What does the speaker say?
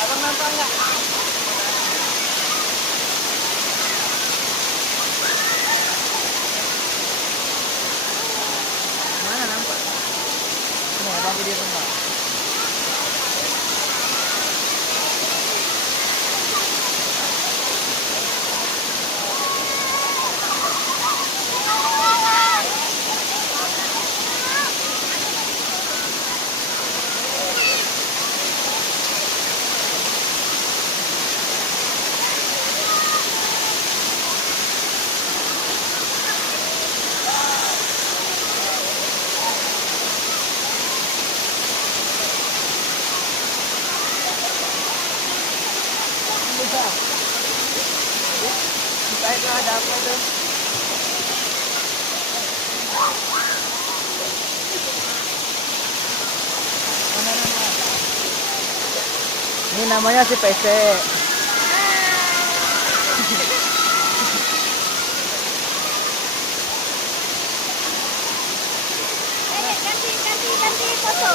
Abang nampak nggak? Mana nampak? Ini abang di rumah. Baik lah, ada apa tuh? Mana? Ini namanya si PC. Ganti foto.